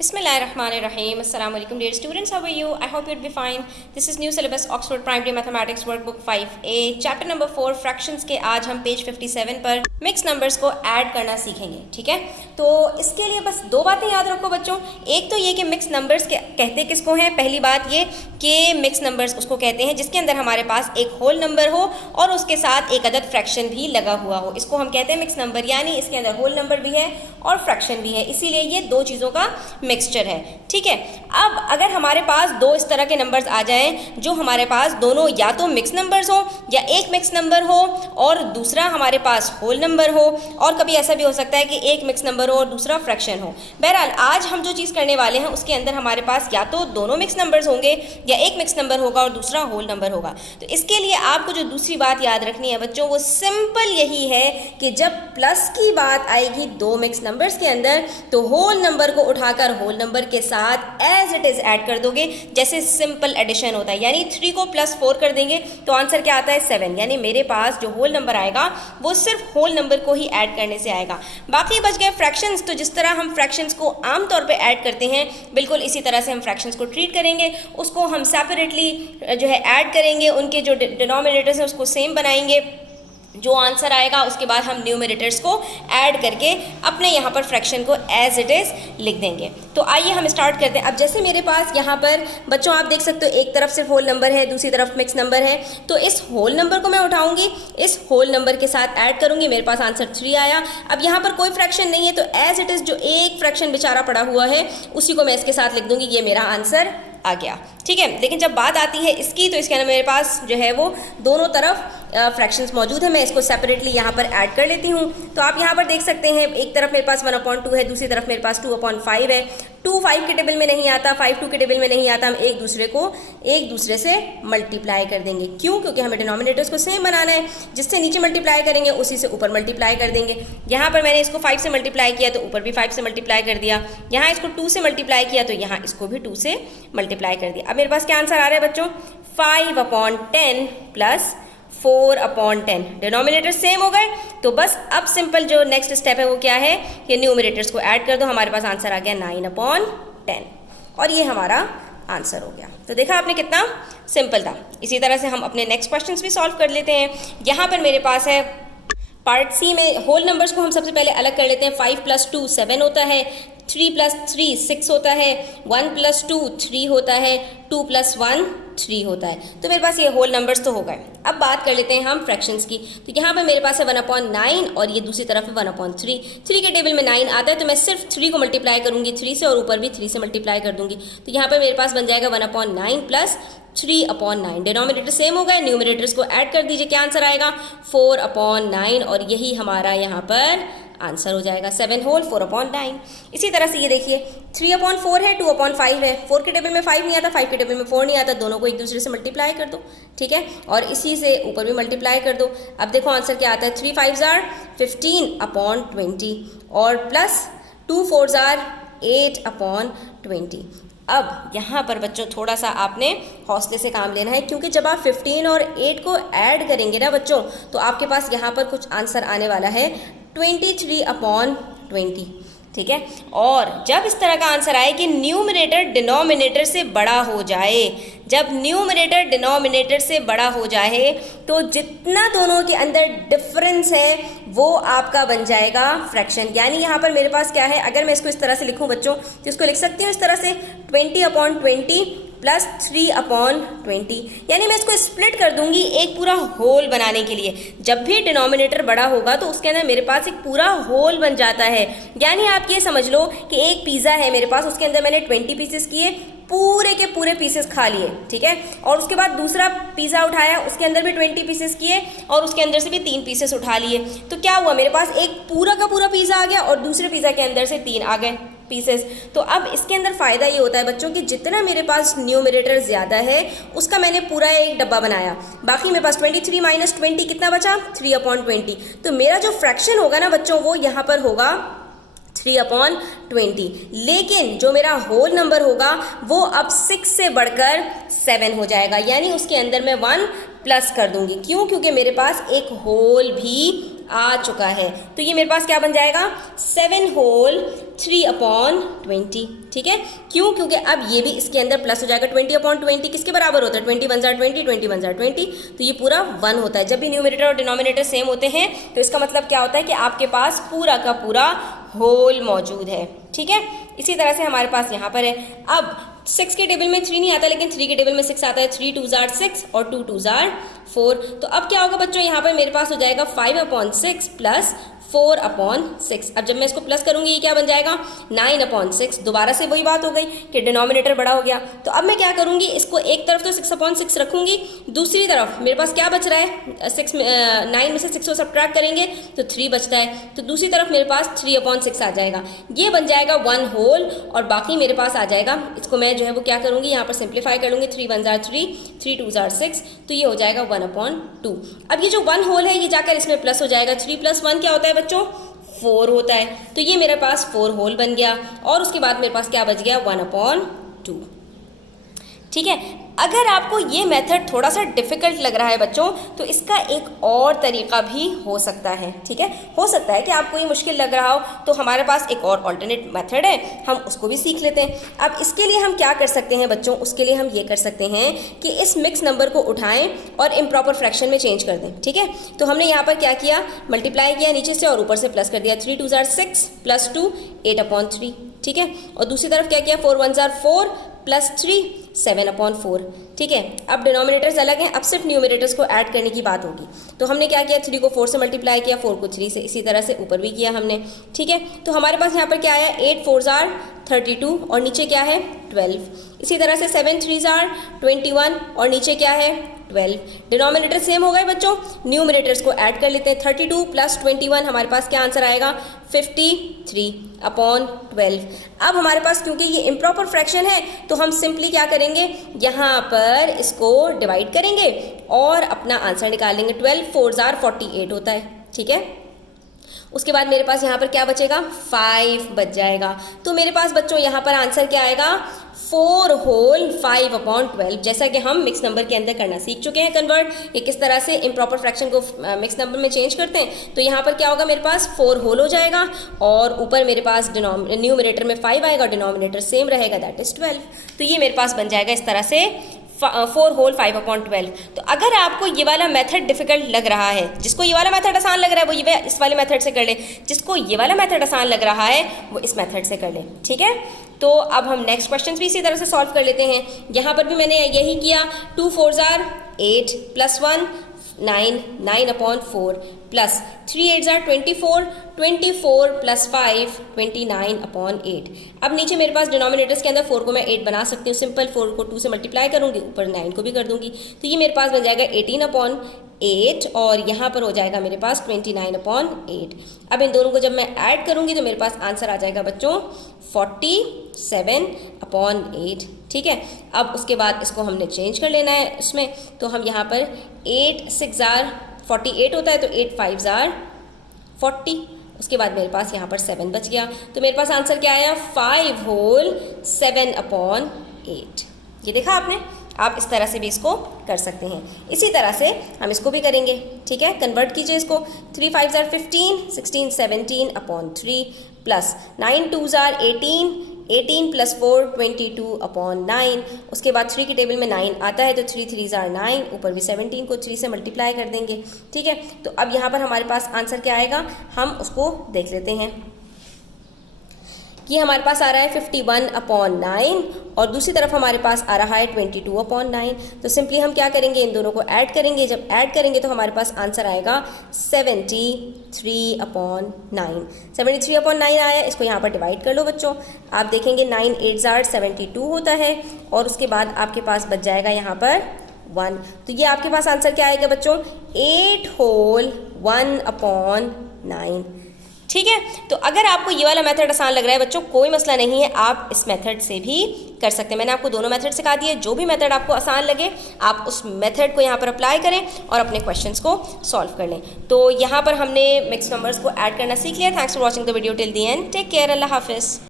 Bismillahirrahmanirrahim. Assalamu alaikum dear students. How are you? I hope you'd be fine. This is new syllabus Oxford Primary Mathematics Workbook 5A Chapter number 4 Fractions के आज हम page 57 पर mix numbers को add करना सीखेंगे. ठीक है, तो इसके लिए बस दो बातें याद रखो बच्चों. एक तो ये कि मिक्स नंबर्स के कहते किसको हैं. पहली बात ये कि मिक्स नंबर्स उसको कहते हैं जिसके अंदर हमारे पास एक होल नंबर हो और उसके साथ एक अदद फ्रैक्शन भी लगा हुआ हो. इसको हम कहते हैं मिक्स नंबर, यानी इसके अंदर होल नंबर भी है और फ्रैक्शन भी है, इसीलिए ये दो चीज़ों का मिक्सचर है. ठीक है, अब अगर हमारे पास दो इस तरह के नंबर्स आ जाएं जो हमारे पास दोनों या तो मिक्स नंबर्स हो या एक मिक्स नंबर हो और दूसरा हमारे पास होल नंबर हो, और कभी ऐसा भी हो सकता है कि एक मिक्स नंबर हो और दूसरा फ्रैक्शन हो. बहरहाल आज हम जो चीज़ करने वाले हैं उसके अंदर हमारे पास या तो दोनों मिक्स नंबर्स होंगे या एक मिक्स नंबर होगा और दूसरा होल नंबर होगा. तो इसके लिए आपको जो दूसरी बात याद रखनी है बच्चों वो सिंपल यही है कि जब प्लस की बात आएगी दो मिक्स नंबर्स के अंदर तो होल नंबर को उठाकर होल नंबर के साथ एज इट इज ऐड कर दोगे, जैसे सिंपल एडिशन होता है. यानी 3 को +4 कर देंगे तो आंसर क्या आता है 7. यानी मेरे पास जो होल नंबर आएगा वो सिर्फ होल नंबर को ही ऐड करने से आएगा. बाकी बच गए फ्रैक्शंस. तो जिस तरह हम फ्रैक्शंस को आमतौर पे ऐड करते हैं बिल्कुल इसी तरह से हम फ्रैक्शंस को ट्रीट करेंगे. उसको हम सेपरेटली जो है ऐड करेंगे, उनके जो डिनोमिनेटर्स हैं उसको सेम बनाएंगे. जो आंसर आएगा उसके बाद हम न्यूमरेटर्स को ऐड करके अपने यहाँ पर फ्रैक्शन को एज इट इज़ लिख देंगे. तो आइए हम स्टार्ट करते हैं. अब जैसे मेरे पास यहाँ पर बच्चों आप देख सकते हो एक तरफ सिर्फ होल नंबर है, दूसरी तरफ मिक्स नंबर है. तो इस होल नंबर को मैं उठाऊंगी, इस होल नंबर के साथ ऐड करूंगी, मेरे पास आंसर 3 आया. अब यहाँ पर कोई फ्रैक्शन नहीं है तो एज इट इज़ जो एक फ्रैक्शन बेचारा पड़ा हुआ है उसी को मैं इसके साथ लिख दूंगी, ये मेरा आंसर आ गया. ठीक है, लेकिन जब बात आती है इसकी तो इसके अंदर मेरे पास जो है वो दोनों तरफ फ्रैक्शंस मौजूद है. मैं इसको सेपरेटली यहाँ पर ऐड कर लेती हूँ. तो आप यहाँ पर देख सकते हैं एक तरफ मेरे पास 1/2 है, दूसरी तरफ मेरे पास 2/5 है. 2 5 के टेबल में नहीं आता, 5 2 के टेबल में नहीं आता. हम एक दूसरे से मल्टीप्लाई कर देंगे. क्यों? क्योंकि हमें डिनोमिनेटर्स को सेम बनाना है. जिससे नीचे मल्टीप्लाई करेंगे उसी से ऊपर मल्टीप्लाई कर देंगे. यहाँ पर मैंने इसको 5 से मल्टीप्लाई किया तो ऊपर भी 5 से मल्टीप्लाई कर दिया. यहाँ इसको 2 से मल्टीप्लाई किया तो यहाँ इसको भी 2 से मल्टीप्लाई कर दिया. अब मेरे पास क्या आंसर आ रहा है बच्चों 5/10 प्लस 4/10. डिनोमिनेटर सेम हो गए. तो बस अब सिंपल जो नेक्स्ट स्टेप है वो क्या है कि न्यूमरेटर्स को ऐड कर दो. हमारे पास आंसर आ गया 9/10 और ये हमारा आंसर हो गया. तो देखा आपने कितना सिंपल था. इसी तरह से हम अपने नेक्स्ट क्वेश्चंस भी सॉल्व कर लेते हैं. यहाँ पर मेरे पास है पार्ट सी में होल नंबर्स को हम सबसे पहले अलग कर लेते हैं. 5 + 2 7 होता है, 3 + 3 6 होता है, 1 + 2 3 होता है, 2 + 1 3 होता है. तो मेरे पास ये होल नंबर्स तो हो गए. अब बात कर लेते हैं हम फ्रैक्शंस की. तो यहाँ पर मेरे पास है 1/9 और ये दूसरी तरफ है 1/3. 3 के टेबल में 9 आता है तो मैं सिर्फ 3 को मल्टीप्लाई करूँगी 3 से और ऊपर भी 3 से मल्टीप्लाई कर दूँगी. तो यहाँ पर मेरे पास बन जाएगा 1/9 प्लस 3/9. डिनोमिनेटर सेम हो गए, न्यूमरेटर्स को ऐड कर दीजिए. क्या आंसर आएगा 4/9 और यही हमारा यहाँ पर आंसर हो जाएगा 7 होल 4/9. इसी तरह से ये देखिए 3/4 है, 2/5 है. 4 के टेबल में 5 नहीं आता, 5 के टेबल में 4 नहीं आता. दोनों को एक दूसरे से मल्टीप्लाई कर दो. ठीक है, और इसी से ऊपर भी मल्टीप्लाई कर दो. अब देखो आंसर क्या आता है 3 5s are 15/20 और प्लस 2 4s are 8/20. अब यहाँ पर बच्चों थोड़ा सा आपने हौसले से काम लेना है क्योंकि जब आप 15 और 8 को ऐड करेंगे ना बच्चों तो आपके पास यहाँ पर कुछ आंसर आने वाला है 23/20. ठीक है, और जब इस तरह का आंसर आए कि न्यूमरेटर डिनोमिनेटर से बड़ा हो जाए, जब न्यूमरेटर डिनोमिनेटर से बड़ा हो जाए तो जितना दोनों के अंदर डिफरेंस है वो आपका बन जाएगा फ्रैक्शन. यानी यहाँ पर मेरे पास क्या है, अगर मैं इसको इस तरह से लिखूँ बच्चों तो इसको लिख सकती हूँ इस तरह से 20/20 प्लस 3/20. यानी मैं इसको स्प्लिट कर दूंगी एक पूरा होल बनाने के लिए. जब भी डिनोमिनेटर बड़ा होगा तो उसके अंदर मेरे पास एक पूरा होल बन जाता है. यानी आप ये समझ लो कि एक पिज़्ज़ा है मेरे पास, उसके अंदर मैंने 20 पीसेस किए, पूरे के पूरे पीसेस खा लिए. ठीक है, और उसके बाद दूसरा पिज़्ज़ा उठाया, उसके अंदर भी 20 पीसेस किए और उसके अंदर से भी 3 पीसेस उठा लिए. तो क्या हुआ मेरे पास एक पूरा का पूरा पिज़्ज़ा आ गया और दूसरे पिज़्ज़ा के अंदर से 3 आ गए पीसेस. तो अब इसके अंदर फ़ायदा ये होता है बच्चों कि जितना मेरे पास न्यूमरेटर ज़्यादा है उसका मैंने पूरा एक डब्बा बनाया. बाकी मेरे पास 23 - 20 कितना बचा 3/20. तो मेरा जो फ्रैक्शन होगा ना बच्चों वो यहाँ पर होगा 3/20. लेकिन जो मेरा होल नंबर होगा वो अब 6 से बढ़कर 7 हो जाएगा. यानी उसके अंदर मैं 1 प्लस कर दूंगी. क्यों? क्योंकि मेरे पास एक होल भी आ चुका है। तो ये मेरे पास क्या बन जाएगा 7 होल 3/20। ठीक है, क्यों? क्योंकि अब ये भी इसके अंदर प्लस हो जाएगा। 20/20 किसके बराबर होता है? 20 1 जार 20, 20 1 जार 20, तो ये पूरा 1 होता है। जब भी न्यूमरेटर और डिनोमिनेटर सेम होते हैं तो इसका मतलब क्या होता है कि आपके पास पूरा का पूरा होल मौजूद है। ठीक है, इसी तरह से हमारे पास यहाँ पर है। अब 6 के टेबल में 3 नहीं आता, लेकिन 3 के टेबल में 6 आता है। 3 2 जार 6 और 2 2 जार 4। तो अब क्या होगा बच्चों, यहाँ पर मेरे पास हो जाएगा 5/6 प्लस 4/6। अब जब मैं इसको प्लस करूंगी ये क्या बन जाएगा 9/6। दोबारा से वही बात हो गई कि डिनोमिनेटर बड़ा हो गया। तो अब मैं क्या करूंगी, इसको एक तरफ तो 6/6 रखूंगी, दूसरी तरफ मेरे पास क्या बच रहा है 9 में से 6 को सब्ट्रैक्ट करेंगे तो 3 बचता है। तो दूसरी तरफ मेरे पास 3/6 आ जाएगा। ये बन जाएगा 1 होल और बाकी मेरे पास आ जाएगा, इसको मैं जो है वो क्या करूंगी यहाँ पर सिंप्लीफाई कर लूँगी। 3 1 जार 3, 3 2 जार 6, तो ये हो जाएगा 1/2। अब ये जो 1 होल है ये जाकर इसमें प्लस हो जाएगा। 3 + 1 क्या होता है बच्चों 4 होता है। तो ये मेरे पास 4 होल बन गया और उसके बाद मेरे पास क्या बच गया 1/2। ठीक है, अगर आपको ये मेथड थोड़ा सा डिफ़िकल्ट लग रहा है बच्चों तो इसका एक और तरीका भी हो सकता है। ठीक है, हो सकता है कि आपको ये मुश्किल लग रहा हो, तो हमारे पास एक और ऑल्टरनेट मेथड है, हम उसको भी सीख लेते हैं। अब इसके लिए हम क्या कर सकते हैं बच्चों, उसके लिए हम ये कर सकते हैं कि इस मिक्स नंबर को उठाएं और इम्प्रॉपर फ्रैक्शन में चेंज कर दें। ठीक है, तो हमने यहाँ पर क्या किया, मल्टीप्लाई किया नीचे से और ऊपर से प्लस कर दिया। 3 2 जार 6 प्लस 2 8/3। ठीक है, और दूसरी तरफ क्या किया 4 1 जार 4 प्लस 3 7/4। ठीक है, अब डिनोमिनेटर्स अलग हैं, अब सिर्फ न्यूमरेटर्स को ऐड करने की बात होगी। तो हमने क्या किया 3 को 4 से मल्टीप्लाई किया, 4 को 3 से, इसी तरह से ऊपर भी किया हमने। ठीक है, तो हमारे पास यहाँ पर क्या आया 8 4 जार 32 और नीचे क्या है 12। इसी तरह से 7 3 जार 21 और नीचे क्या है 12। डिनोमिनेटर सेम हो गए बच्चों, न्यूमरेटर्स को ऐड कर लेते हैं। 32 प्लस 21 हमारे पास क्या आंसर आएगा 53/12। अब हमारे पास क्योंकि ये इम्प्रॉपर फ्रैक्शन है तो हम सिंपली क्या करेंगे, यहाँ पर इसको डिवाइड करेंगे और अपना आंसर निकालेंगे। 12 4 जार 48 होता है। ठीक है, उसके बाद मेरे पास यहाँ पर क्या बचेगा 5 बच जाएगा। तो मेरे पास बच्चों यहाँ पर आंसर क्या आएगा 4 होल 5/12। जैसा कि हम मिक्स नंबर के अंदर करना सीख चुके हैं कन्वर्ट, ये किस तरह से इम्प्रॉपर फ्रैक्शन को मिक्स नंबर में चेंज करते हैं। तो यहाँ पर क्या होगा मेरे पास 4 होल हो जाएगा और ऊपर मेरे पास न्यूमरेटर में 5 आएगा, डिनोमिनेटर सेम रहेगा, दैट इज़ 12। तो ये मेरे पास बन जाएगा इस तरह से 4 होल 5/12। तो अगर आपको ये वाला मेथड डिफिकल्ट लग रहा है, जिसको ये वाला मेथड आसान लग रहा है वो ये इस वाले मेथड से कर ले, जिसको ये वाला मेथड आसान लग रहा है वो इस मेथड से कर ले। ठीक है, तो अब हम नेक्स्ट क्वेश्चन भी इसी तरह से सॉल्व कर लेते हैं। यहाँ पर भी मैंने यही किया। 2 4 jar 8 plus 1 9 9/4 plus 3 8 jar 24 24 plus 5 29/8। अब नीचे मेरे पास डिनोमिनेटर्स के अंदर 4 को मैं 8 बना सकती हूँ, सिंपल 4 को 2 से मल्टीप्लाई करूँगी, ऊपर 9 को भी कर दूँगी। तो ये मेरे पास बन जाएगा 18/8 और यहाँ पर हो जाएगा मेरे पास 29/8। अब इन दोनों को जब मैं ऐड करूँगी तो मेरे पास आंसर आ जाएगा बच्चों 47/8। ठीक है, अब उसके बाद इसको हमने चेंज कर लेना है उसमें। तो हम यहाँ पर 8 6 जार 48 होता है, तो 8 5 जार 40। उसके बाद मेरे पास यहाँ पर 7 बच गया। तो मेरे पास आंसर क्या आया 5 होल 7/8। ये देखा आपने, आप इस तरह से भी इसको कर सकते हैं। इसी तरह से हम इसको भी करेंगे। ठीक है, कन्वर्ट कीजिए इसको। 3 5 जार 15 16 17/3 प्लस 9 2 जार 18 18 प्लस 4 22/9। उसके बाद 3 की टेबल में 9 आता है तो 3 3 जार 9, ऊपर भी 17 को 3 से मल्टीप्लाई कर देंगे। ठीक है, तो अब यहाँ पर हमारे पास आंसर क्या आएगा हम उसको देख लेते हैं। ये हमारे पास आ रहा है 51/9 और दूसरी तरफ हमारे पास आ रहा है 22/9। तो सिंपली हम क्या करेंगे, इन दोनों को ऐड करेंगे। जब ऐड करेंगे तो हमारे पास आंसर आएगा 73/9। 73/9 आया, इसको यहाँ पर डिवाइड कर लो बच्चों। आप देखेंगे 9 8 जार 72 होता है और उसके बाद आपके पास बच जाएगा यहाँ पर 1। तो ये आपके पास आंसर क्या आएगा बच्चों 8 होल 1/9। ठीक है, तो अगर आपको ये वाला मेथड आसान लग रहा है बच्चों, कोई मसला नहीं है, आप इस मेथड से भी कर सकते हैं। मैंने आपको दोनों मेथड सिखा दिए, जो भी मेथड आपको आसान लगे आप उस मेथड को यहाँ पर अप्लाई करें और अपने क्वेश्चंस को सॉल्व कर लें। तो यहाँ पर हमने मिक्स नंबर्स को ऐड करना सीख लिया। Thanks for watching the video till the end. Take care, अल्लाह हाफिज़।